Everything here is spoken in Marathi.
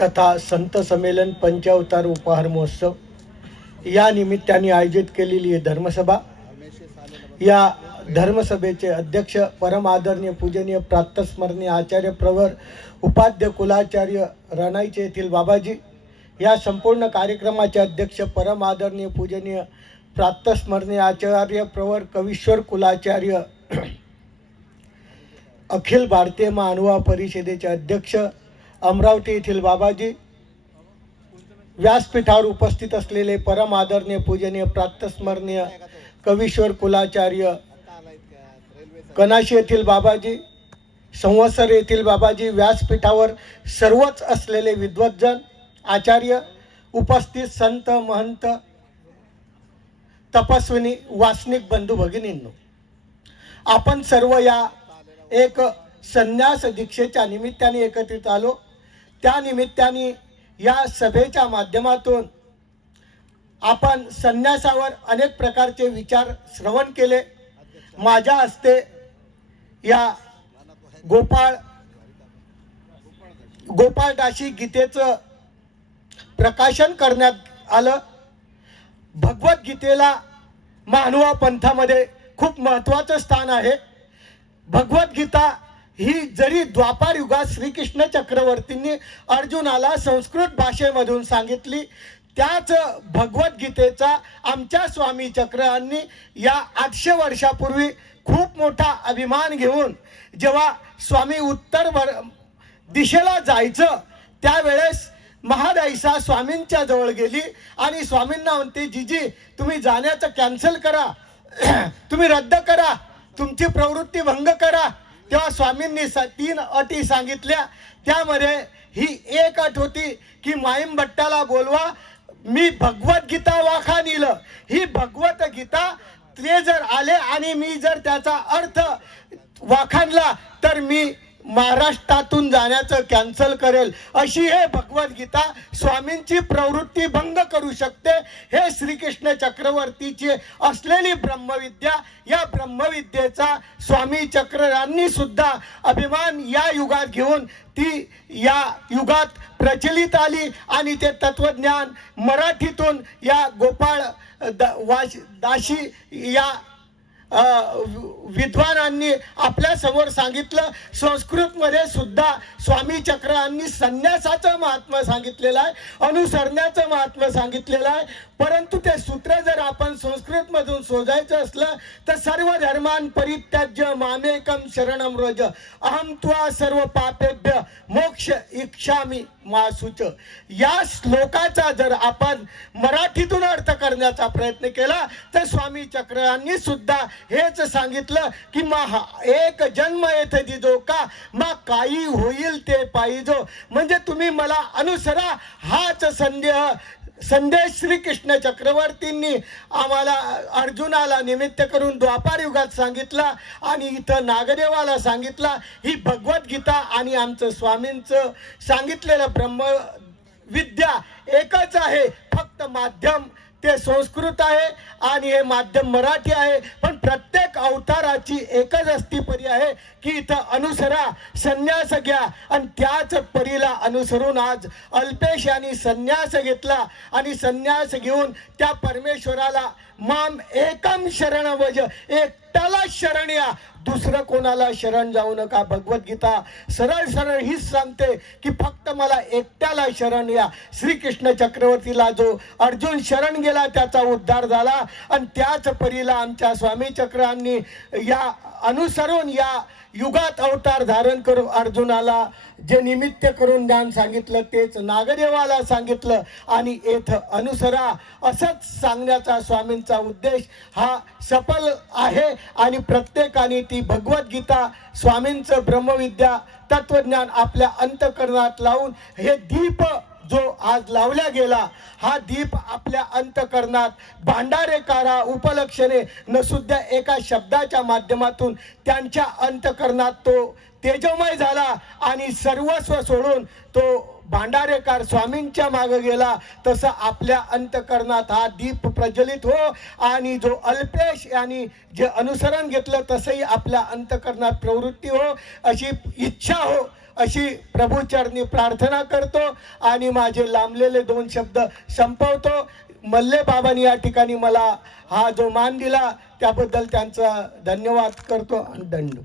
तथा संत संमेलन पंचावतार उपहार महोत्सव या निमित्ताने आयोजित केलेली ही धर्मसभा, या धर्मसभेचे अध्यक्ष परम आदरणीय पूजनीय प्रातस्मरणीय आचार्य प्रवर उपाध्य कुलाचार्य रणाईचे येथील बाबाजी, या संपूर्ण कार्यक्रमाचे अध्यक्ष परम आदरणीय पूजनीय प्रातस्मरणीय आचार्य प्रवर कवीश्वर कुलाचार्य अखिल भारतीय महानुभाव परिषदेचे अध्यक्ष अमरावती येथील बाबाजी, व्यासपीठावर उपस्थित असलेले परम आदरणीय पूजनीय प्रातस्मरणीय कवीश्वर कुलाचार्य कनाशी येथील बाबाजी, संवत्सर येथील बाबाजी, व्यासपीठावर सर्वच असलेले विद्वज्जन आचार्य, उपस्थित संत महंत तपस्विनी वासनिक बंधू भगिनींनो, आपण सर्व या एक संन्यास दीक्षेच्या निमित्ताने एकत्रित आलो। त्या निमित्ताने या सभेच्या माध्यमातून आपण संन्यासावर अनेक प्रकारचे विचार श्रवण केले। माझ्या हस्ते या गोपाळदासी गीतेचं प्रकाशन करण्यात आलं। भगवद्गीतेला महानुभाव पंथामध्ये खूप महत्त्वाचं स्थान आहे। भगवद्गीता ही जरी द्वापार युगात श्रीकृष्ण चक्रवर्तींनी अर्जुनाला संस्कृत भाषेमधून सांगितली, त्याच भगवद्गीतेचा आमच्या स्वामी चक्रांनी या 800 वर्षापूर्वी खूप मोठा अभिमान घेऊन जेव्हा स्वामी उत्तर दिशेला जायचं त्यावेळेस महादाईसा स्वामींच्या जवळ गेली आणि स्वामींना म्हणते, जीजी तुम्ही जाण्याचं कॅन्सल करा, तुम्ही रद्द करा, तुमची प्रवृत्ती भंग करा। तेव्हा स्वामींनी 3 अटी सांगितल्या। त्यामध्ये ही एक अट होती की माईम भट्टाला बोलवा, मी भगवद्गीता वाखाणील। ही भगवद्गीता ते जर आले आणि मी जर त्याचा अर्थ वाखाणला तर मी महाराष्ट्रातून जाण्याचं कॅन्सल करेल। अशी हे भगवद्गीता स्वामींची प्रवृत्ती भंग करू शकते। हे श्रीकृष्ण चक्रवर्तीची असलेली ब्रह्मविद्या, या ब्रह्मविद्येचा स्वामी चक्रांनी सुद्धा अभिमान या युगात घेऊन ती या युगात प्रचलित आली आणि ते तत्वज्ञान मराठीतून या दासी या विद्वानांनी आपल्या समोर सांगितलं। संस्कृतमध्ये सुद्धा स्वामी चक्रांनी संन्यासाचं महात्म्य सांगितलेलं आहे, अनुसरण्याचं महात्म्य सांगितलेलं आहे। परंतु ते सूत्र जर आपण संस्कृतमधून शोधायचं असलं तर सर्व धर्मान परित्याज्य मामेकम शरणम व्रज अहम त्वा सर्व पापेभ्य मोक्ष इच्छामि मा शुच। या श्लोकाचा जर आपण मराठीतून अर्थ करण्याचा प्रयत्न केला तर स्वामी चक्रांनी सुद्धा हेच सांगितलं की मा एक जन्म येथे दिजो का मा काही होईल ते पाहिजो। म्हणजे तुम्ही मला अनुसरा, हाच संदेश श्रीकृष्ण चक्रवर्तींनी आम्हाला अर्जुनाला निमित्त करून द्वापार युगात सांगितला आणि इथं नागदेवाला सांगितला। ही भगवद्गीता आणि आमचं स्वामींचं सांगितलेलं ब्रह्मविद्या एकच आहे, फक्त माध्यम ते संस्कृत आहे आणि हे माध्यम मराठी आहे। पण प्रत्येक अवताराची एकच अस्तिपरी आहे की इथं अनुसरा, संन्यास घ्या। आणि त्याच परीला अनुसरून आज अल्पेश यांनी संन्यास घेतला आणि संन्यास घेऊन त्या परमेश्वराला माम एकम शरण वज, एकट्याला शरण या, दुसरं कोणाला शरण जाऊ नका। भगवद्गीता सरळ सरळ हीच सांगते की फक्त मला एकट्याला शरण या। श्रीकृष्ण चक्रवर्तीला जो अर्जुन शरण गेला त्याचा उद्धार झाला आणि त्याच परीला आमच्या स्वामी चक्रांनी या अनुसरून या युगात अवतार धारण करून अर्जुनाला जे निमित्त करून ज्ञान सांगितलं तेच नागदेवाला सांगितलं आणि येथे अनुसरा असंच सांगण्याचा स्वामींचा उद्देश हा सफल आहे। आणि प्रत्येकाने ती भगवद्गीता, स्वामींचं ब्रह्मविद्या, तत्वज्ञान आपल्या अंतःकरणात लावून हे दीप जो आज लावला गेला, हा दीप आपल्या अंतःकरणात भांडारेकारा उपलक्षणे नसुद्धा एका शब्दाच्या माध्यमातून त्यांच्या अंतःकरणात तो तेजोमय झाला आणि सर्वस्व सोडून तो भांडारेकार स्वामींच्या मागे गेला। तसं आपल्या अंतःकरणात हा दीप प्रज्वलित हो आणि जो अल्पेश यांनी जे अनुसरण घेतलं तसंही आपल्या अंतःकरणात प्रवृत्ती हो, अशी इच्छा हो, अशी प्रभूचरणी प्रार्थना करतो आणि माझे लांबलेले 2 शब्द संपवतो. मल्ले बाबांनी या ठिकाणी मला हा जो मान दिला त्याबद्दल त्यांचा धन्यवाद करतो आणि दंड.